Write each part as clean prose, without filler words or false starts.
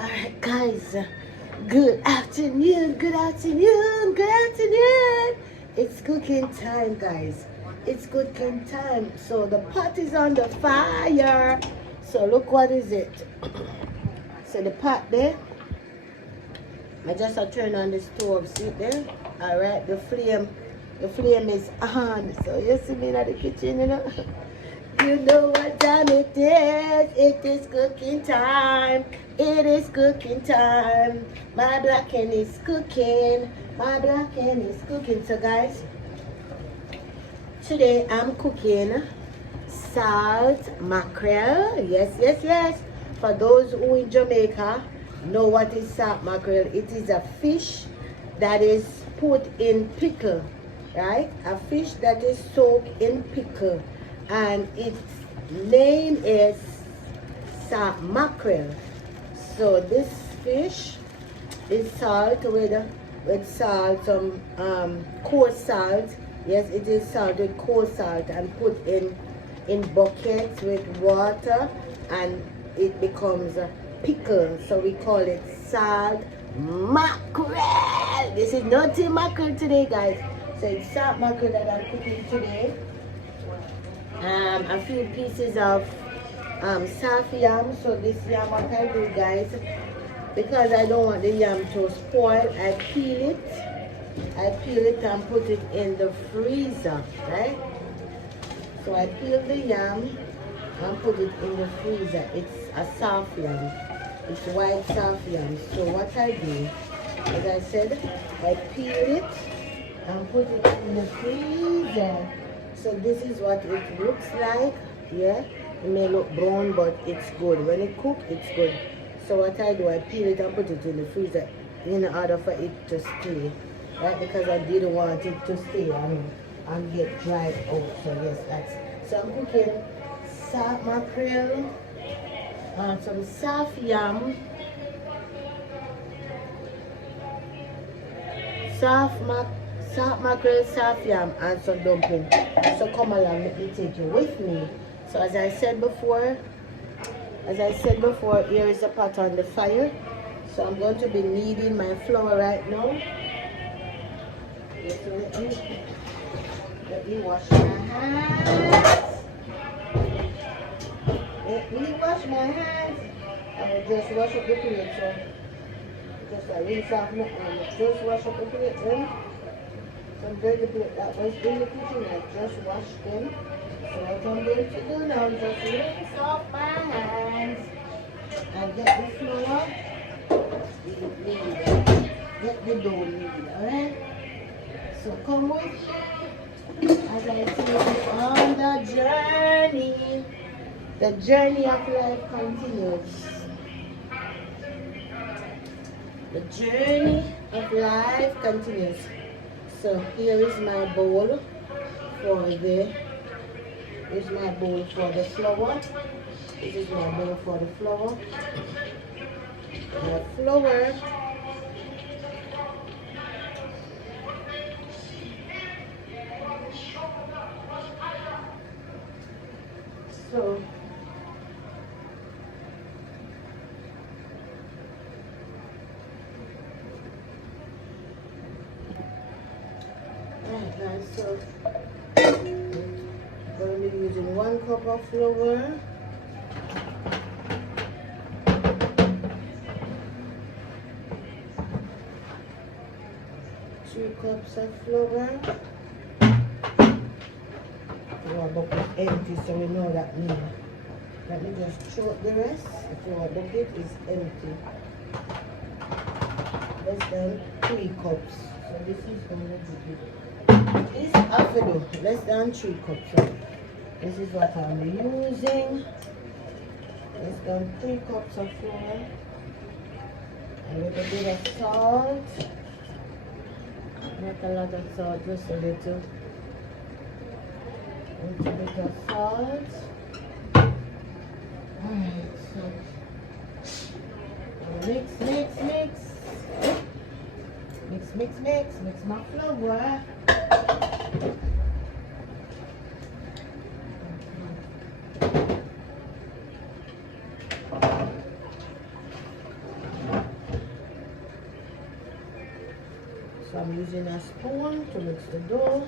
Alright guys, good afternoon, good afternoon, good afternoon. It's cooking time guys. It's cooking time. So the pot is on the fire. So look what is it. So the pot there. I just turn on the stove, see there? Alright, the flame is on. So you see me in the kitchen, you know? You know what time it is. It is cooking time. It is cooking time. My black hen is cooking. My black hen is cooking. So guys, today I'm cooking salt mackerel. Yes, yes, yes. For those who in Jamaica know what is salt mackerel, it is a fish that is put in pickle, right? A fish that is soaked in pickle, and its name is salt mackerel. So this fish is salt with salt, some coarse salt. Yes, it is salt with coarse salt and put in buckets with water, and it becomes a pickle. So we call it salt mackerel. This is not mackerel today, guys. So it's salt mackerel that I'm cooking today. A few pieces of soft yam. So this yam, what I do guys, because I don't want the yam to spoil, I peel it and put it in the freezer, right? So I peel the yam and put it in the freezer. It's a soft yam, it's white soft yam. So what I do, as I said, I peel it and put it in the freezer. So this is what it looks like. Yeah, it may look brown, but it's good. When it cooks, it's good. So what I do, I peel it and put it in the freezer in order for it to stay, right? Because I didn't want it to stay and get dried out. So yes, that's. So I'm cooking salt mackerel, some soft yam, salt mackerel, soft yam, and some dumpling. So come along, let me take you with me. So as I said before, here is the pot on the fire. So I'm going to be kneading my flour right now. So let me wash my hands. Let me wash my hands. I will just wash up the plate. So just rinse off my hands. Just wash up the plate then. Some dirty plate that was in the kitchen, I just washed them. So what I'm going to do now is just rinse off my hands and get the flour. Get the dough kneaded, alright? So come with me as I take you on the journey. The journey of life continues. The journey of life continues. So here is my bowl for the flour. This is my bowl for the flour. The flour so alright guys, so I'm going to be using 1 cup of flour, 2 cups of flour. Our bucket empty, so we know that means. Let me just throw the rest. The flour bucket is empty. Less than 3 cups. So this is going to be this after less than 3 cups. So this is what I'm using. Less than 3 cups of flour. A little bit of salt. Not a lot of salt, just a little. A little bit of salt. Alright, so mix. Mix my flour. So I'm using a spoon to mix the dough.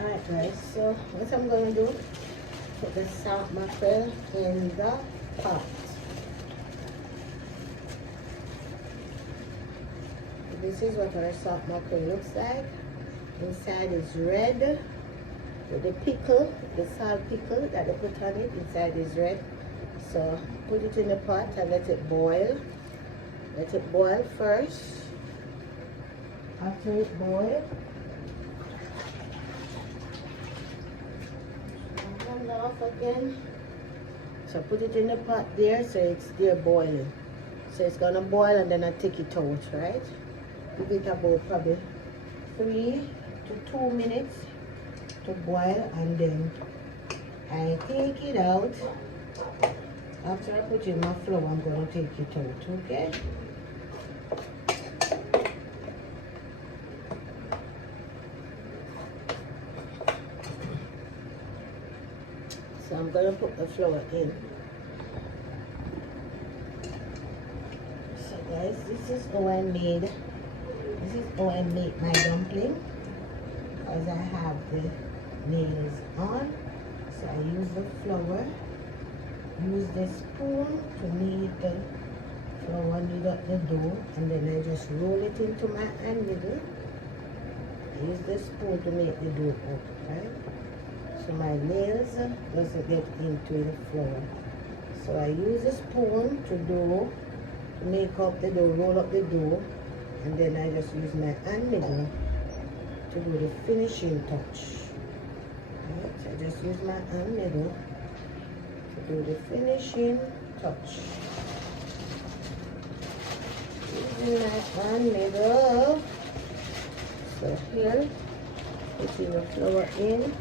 Alright guys, so what I'm going to do, put the salt mackerel in the pot. This is what our salt mackerel looks like. Inside is red with the pickle, the salt pickle that they put on it. Inside is red. So put it in the pot and let it boil. Let it boil first. After it boils, turn it off again. So put it in the pot there, so it's there boiling. So it's gonna boil and then I take it out, right? Give it about probably 3 to 2 minutes to boil, and then I take it out. After I put in my flour, I'm gonna take it out, okay? So I'm gonna put the flour in. So guys, this is how I made my dumpling, because I have the nails on. So I use the flour, use the spoon to knead the flour, knead up the dough, and then I just roll it into my hand middle. I use the spoon to make the dough up, right? So my nails doesn't get into the flour. So I use the spoon to make up the dough, roll up the dough, and then I just use my hand middle to do the finishing touch. Right? So I just use my hand middle to do the finishing touch. Using my hand middle. So here, putting the flour in.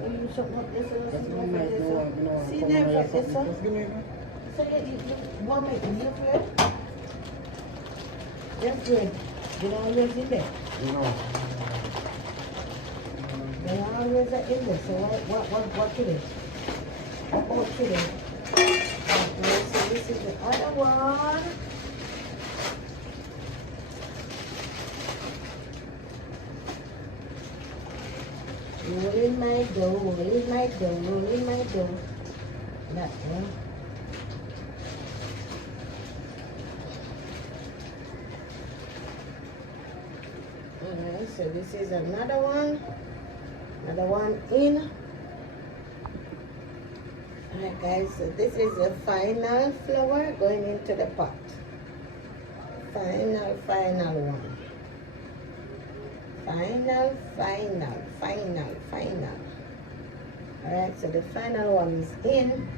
You something like this, see there, this one. So you want to make it different? Different. They're always in there. No. They're always in there. So what today? What about today? Okay, so this is the other one. Rolling my dough, rolling my dough, rolling my dough. That one. Alright, so this is another one in. Alright guys, so this is the final flour going into the pot. Final one. Final. Alright, so the final one is in.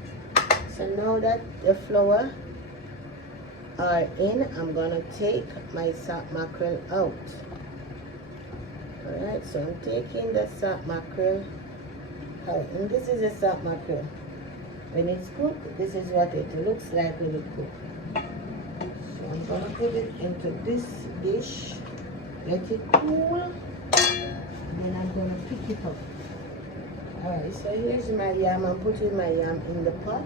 So now that the flour are in, I'm gonna take my salt mackerel out. Alright, so I'm taking the salt mackerel out. And this is the salt mackerel. When it's cooked, this is what it looks like when it's cooked. So I'm gonna put it into this dish, let it cool, and then I'm gonna pick it up. Alright, so here's my yam. I'm putting my yam in the pot.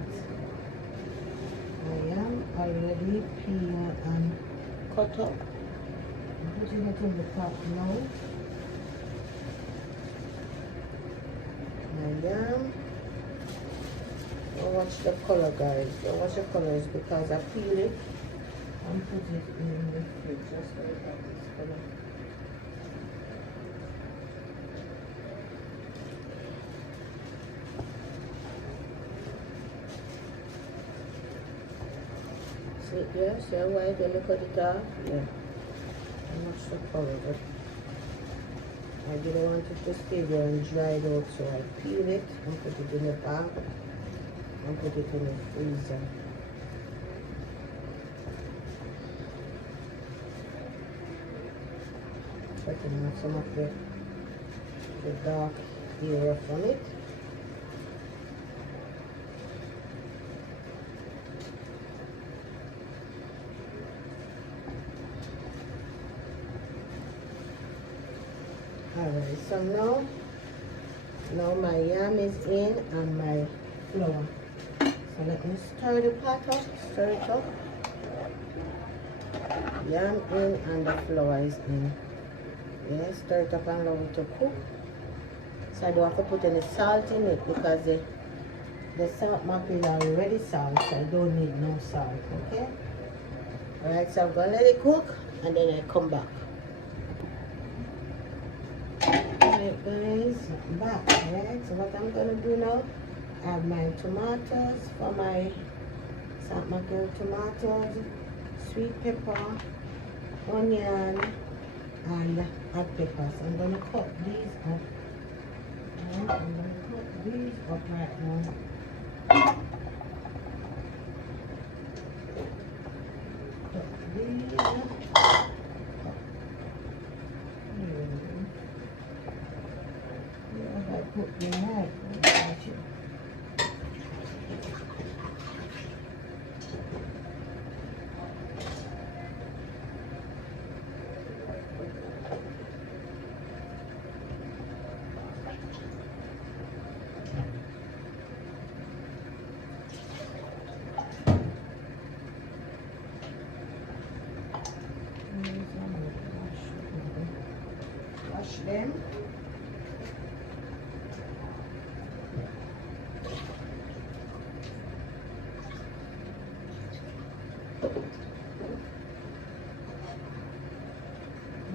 My yam already peeled and cut up. I'm putting it in the pot now. My yam. Oh, watch the color, guys. Don't watch the colors because I peel it and put it in the fridge. Just like that, this color. See it there? See how white when I cut it off? Yeah. And watch the color. But I didn't want it to stay there and dry it out, so I peel it and put it in the bag and put it in the freezer. Cutting off some of the dark area from it. Alright, so now my yam is in and my flour. So let me stir the pot up, stir it up. Yam in and the flour is in. Yeah, stir it up and allow it to cook. So I don't have to put any salt in it because the salt mackerel is already salt, so I don't need no salt, okay? Alright, so I'm gonna let it cook and then I come back. Alright guys, I'm back. Alright, so what I'm gonna do now, I have my tomatoes for my salt mackerel tomatoes, sweet pepper, onion, and hot peppers. I'm gonna cut these up. I'm gonna cut these up right now. Cut these up. I put the knife. Wash them.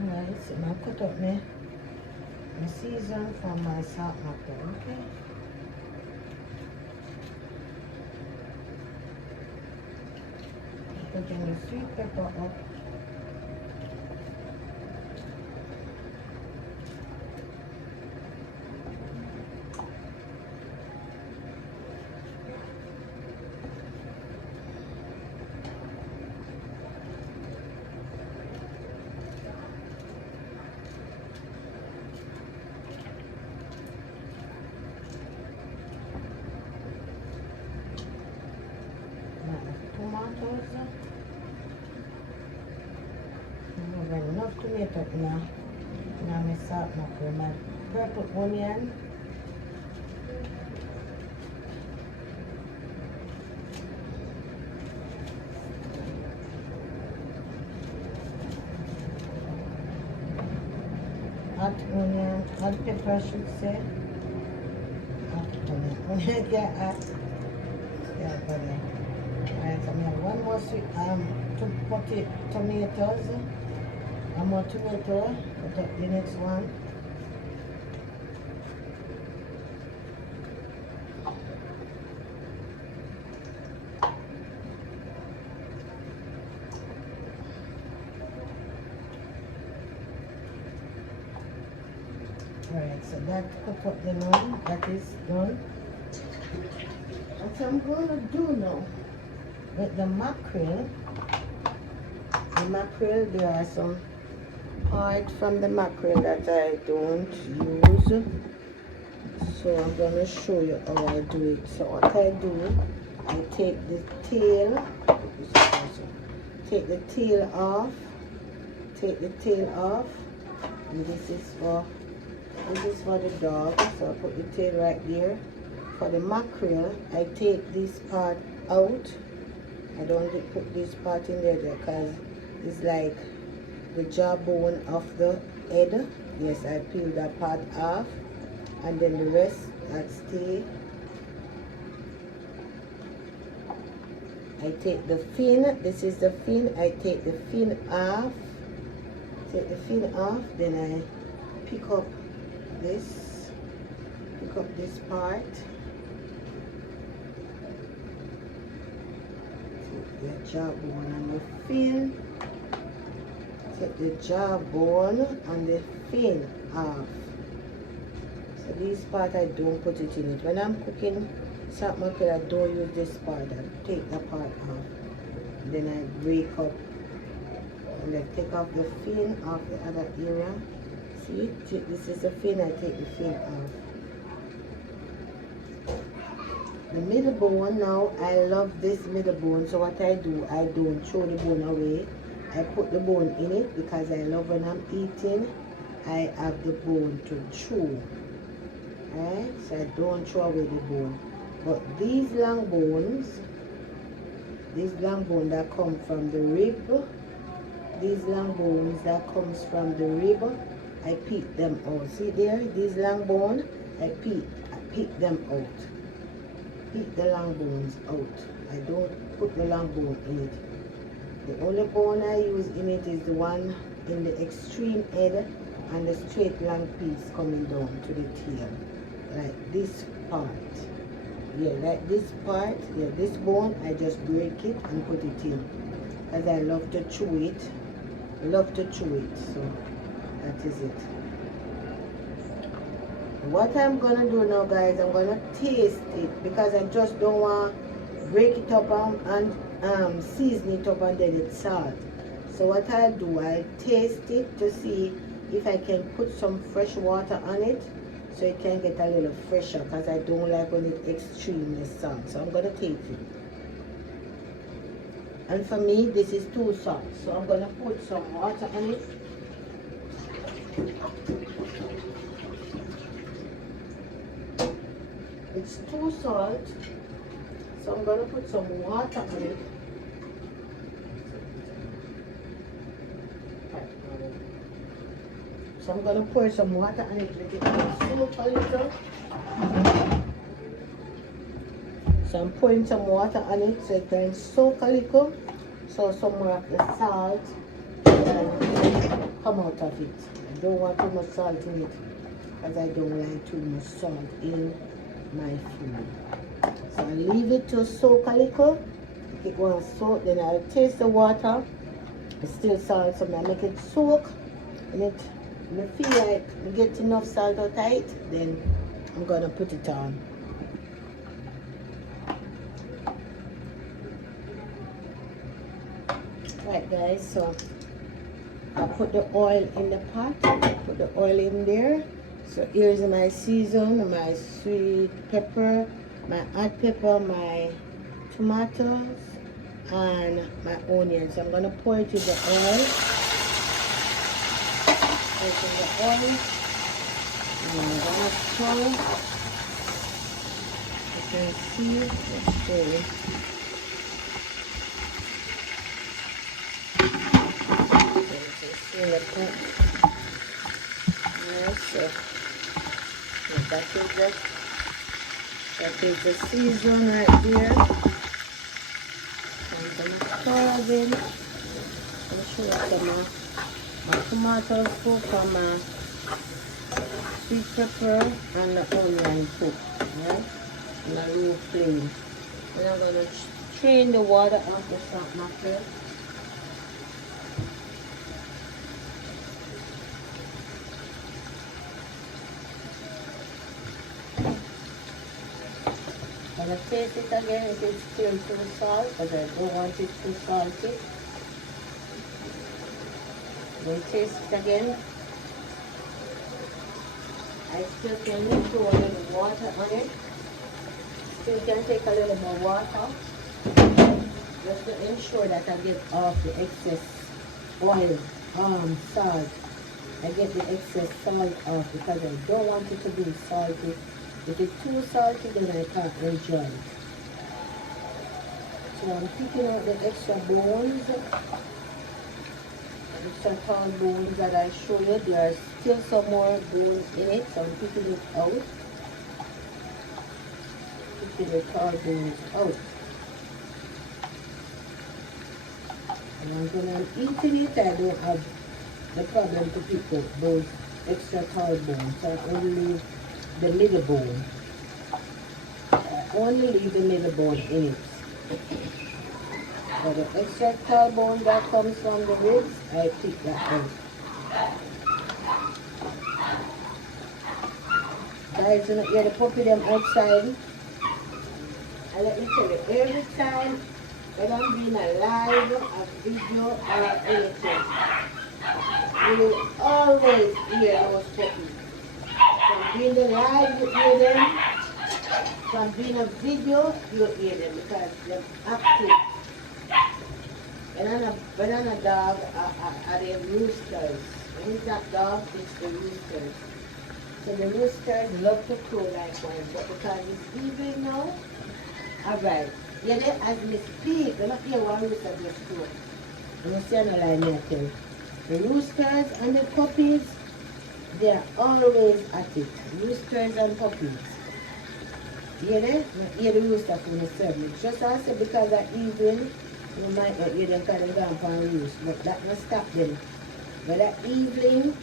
Alright, so now cut up my season for my salt mackerel, okay? Putting the sweet pepper up. Tomatoes. I have enough tomato in my salt mackerel. My purple onion. Hot onion, hot pepper I should say. Hot onion. Yeah, yeah, buddy. Alright, so I have one more sweet tomatoes. One more tomato. Put up the next one. Alright, so that put up the one. That is done. What I'm going to do now with the mackerel, there are some parts from the mackerel that I don't use, so I'm going to show you how I do it. So what I do, I take the tail off, and this is for the dog, so I put the tail right there. For the mackerel, I take this part out. I don't put this part in there because it's like the jawbone of the head. Yes, I peel that part off, and then the rest that stay I take the fin. This is the fin. I take the fin off. Take the fin off. Then I pick up this. Pick up this part. Take the jawbone and the fin. Take the jawbone and the fin off. So this part I don't put it in it. When I'm cooking salt mackerel, I don't use this part. I take that part off. Then I break up and I take off the fin off the other area. See, this is the fin. I take the fin off. The middle bone now, I love this middle bone. So what I do, I don't throw the bone away. I put the bone in it because I love when I'm eating, I have the bone to chew. Right? So I don't throw away the bone. But these long bones that come from the rib, these long bones that comes from the rib, I pick them out. See there, these long bone, I pick them out. Pick the long bones out. I don't put the long bone in it. The only bone I use in it is the one in the extreme head and the straight long piece coming down to the tail. Like this part. Yeah, like this part, yeah, this bone, I just break it and put it in. As I love to chew it. So that is it. What I'm gonna do now, guys, I'm gonna taste it because I just don't want to break it up and season it up and then it's salt. So what I'll do, I'll taste it to see if I can put some fresh water on it so it can get a little fresher because I don't like when it's extremely salt. So I'm gonna taste it. And for me, this is too salt. So I'm gonna put some water on it. It's too salt, so I'm gonna put some water on it. So I'm gonna pour some water on it, let it soak a little. So I'm pouring some water on it so it can soak a little, so some more of the salt can come out of it. I don't want too much salt in it because I don't like too much salt in my food. So I leave it to soak a little. If it wants to soak, then I'll taste the water. It's still salt, so I make it soak. And if I feel like I get enough salt out of it, then I'm gonna put it on. Right, guys, so I put the oil in the pot. Put the oil in there. So here's my season, my sweet pepper, my hot pepper, my tomatoes, and my onions. So I'm gonna pour it in the oil. Pour it in the oil. And I'm gonna stir. You can see it. Let's stir it. So that is the season right there. I'm gonna stir again. I'm sure that my tomatoes cook and my sweet pepper and the onion cook, right? On a low flame. And I'm gonna strain the water off the salt mackerel. I'm going to taste it again if it's still too salt, because I don't want it too salty. Then taste it again. I still can throw a little water on it. Still can take a little more water. Just to ensure that I get off the excess oil, salt. I get the excess salt off because I don't want it to be salty. If it's too salty, then I can't enjoy it. So I'm picking out the extra bones, extra tall bones that I showed you. There are still some more bones in it, so I'm picking it out. Picking the tall bones out. And when I'm eating it, I don't have the problem to pick up those extra tall bones. So I only leave the middle bone. I only leave the middle bone in it. So the extra tall bone that comes from the ribs, I pick that out. Guys, you know, hear the puppy them outside. And let me tell you, every time when I'm doing a live, a video, or anything, you will always hear those puppies. From doing the live, you hear them. From doing a video, you hear them because they're active. Banana dog are the roosters. When it's that dog, it's the roosters. So the roosters love to crow likewise, but because it's evening now, alright. Yeah, they as me speak, they don't hear one rooster just crow. And you see on the line here tell. The roosters and the puppies, they are always at it. Roosters and puppies. You know? You hear the rooster from the serve. Just also because at evening, you might not hear them kind of gone for a roost, but that will stop them. Whether evening,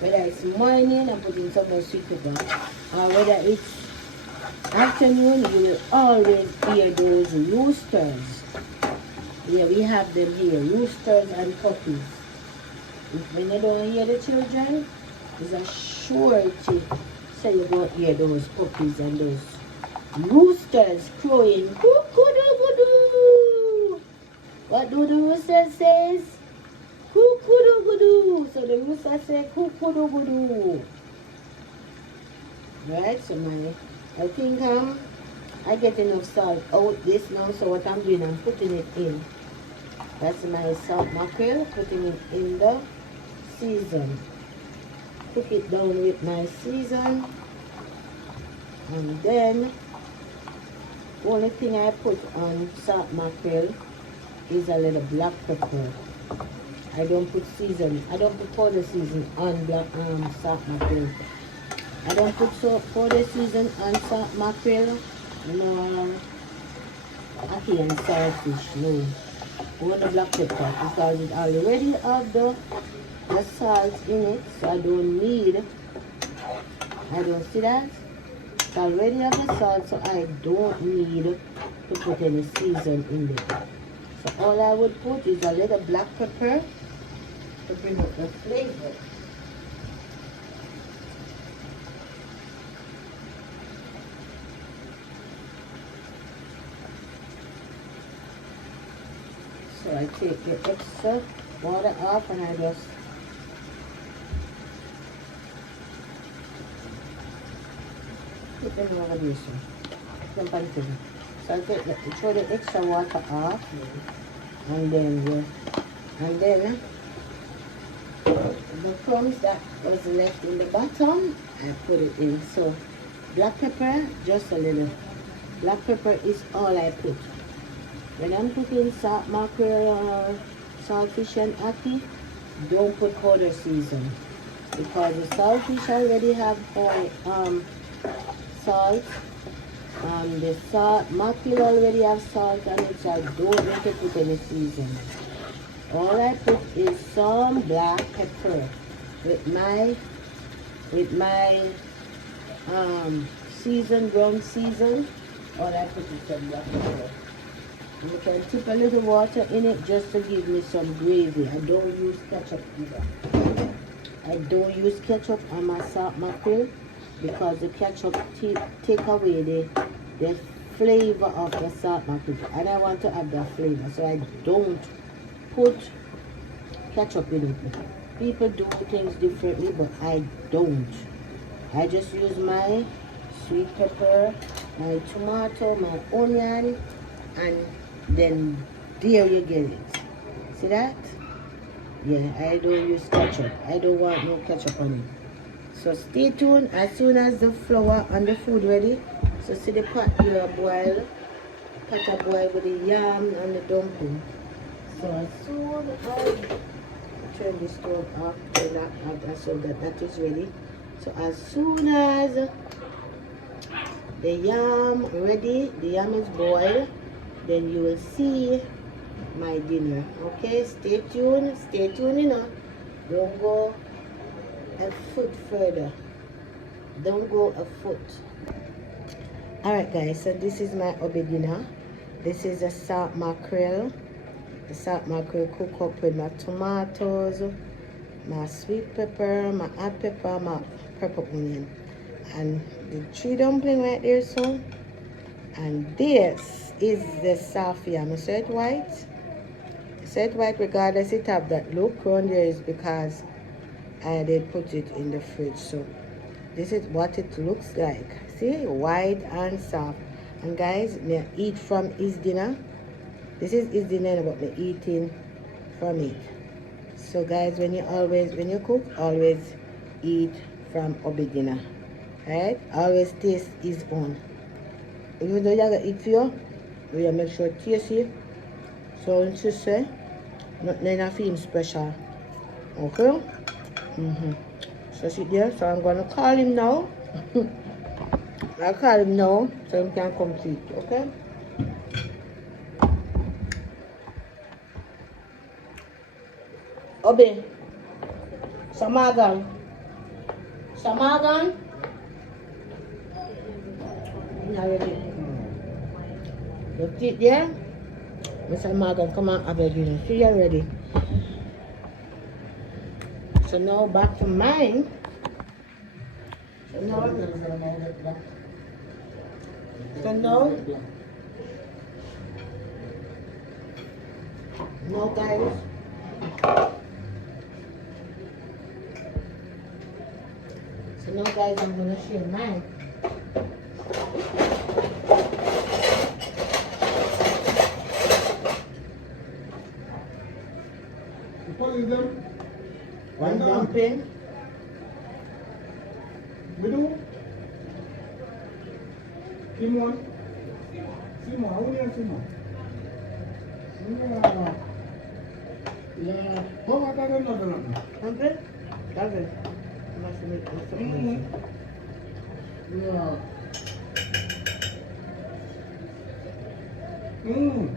whether it's morning, I'm putting something sweet pepper, or whether it's afternoon, you will always hear those roosters. Yeah, we have them here, roosters and puppies. When you don't hear the children, it's a surety. So you don't hear those puppies and those roosters crowing. Coo-coo-doo-goo-doo. What do the rooster says? Coo-coo-doo-goo-doo. So the rooster says coo-coo-doo-goo-doo. Right, so I think I get enough salt out this now, so what I'm doing, I'm putting it in. That's my salt mackerel, putting it in the season. Cook it down with my season. And then, the only thing I put on salt mackerel is a little black pepper. I don't put powder season on salt mackerel. I don't put powder season on salt mackerel, no ackee and saltfish, no. Only the black pepper because it already have the salt in it, so I don't see that? It already have the salt, so I don't need to put any season in there. So all I would put is a little black pepper to bring up the flavor. So I take the extra water off and I just put them over this one. So I throw the extra water off and then the crumbs that was left in the bottom, I put it in. So black pepper, just a little. Black pepper is all I put. When I'm cooking salt mackerel or saltfish and ackee, don't put powder season because the saltfish already have salt. The salt mackerel already have salt on it, so I don't need to put any season. All I put is some black pepper with my ground season. All I put is some black pepper. You can tip a little water in it just to give me some gravy. I don't use ketchup either. I don't use ketchup on my salt mackerel because the ketchup take away the flavor of the salt mackerel. And I want to add that flavor, so I don't put ketchup in it. People do things differently, but I don't. I just use my sweet pepper, my tomato, my onion, and then there you get it. See that? Yeah, I don't use ketchup. I don't want no ketchup on it. So stay tuned. As soon as the flour and the food ready, so see the pot here boil. Pot a boil with the yam and the dumpling. So as soon as I turn the stove off, so that is ready. So as soon as the yam ready, the yam is boiled, then you will see my dinner. Okay, stay tuned, you know. Don't go a foot further. Don't go a foot. Alright guys, so this is my obi dinner. This is a salt mackerel. The salt mackerel cook up with my tomatoes, my sweet pepper, my hot pepper, my purple onion. And the 3 dumpling right there, so. And this is the soft yam. I said white. I said white regardless it have that look around there is because I did put it in the fridge. So this is what it looks like. See, white and soft. And guys, me eat from his dinner. This is his dinner, but me eating from it. So guys, when you cook, always eat from obi dinner. Right? Always taste his own. Even though you gotta eat for you, you make sure it tastes you. So when you say, nothing I feel special. Okay? So sit there. So I'm gonna call him now. I'll call him now so he can complete. Okay? Obi. Samagan. Samagan. Not ready. You sit there. Mr. Morgan, come on, have a dinner. See, you're ready. So now back to mine. So now guys. So now guys, I'm gonna share mine. What is them? One dumpling. We do? Simon? Simon, how many are Simon? Yeah. How much are them? Dumpling? Dumpling. Yeah.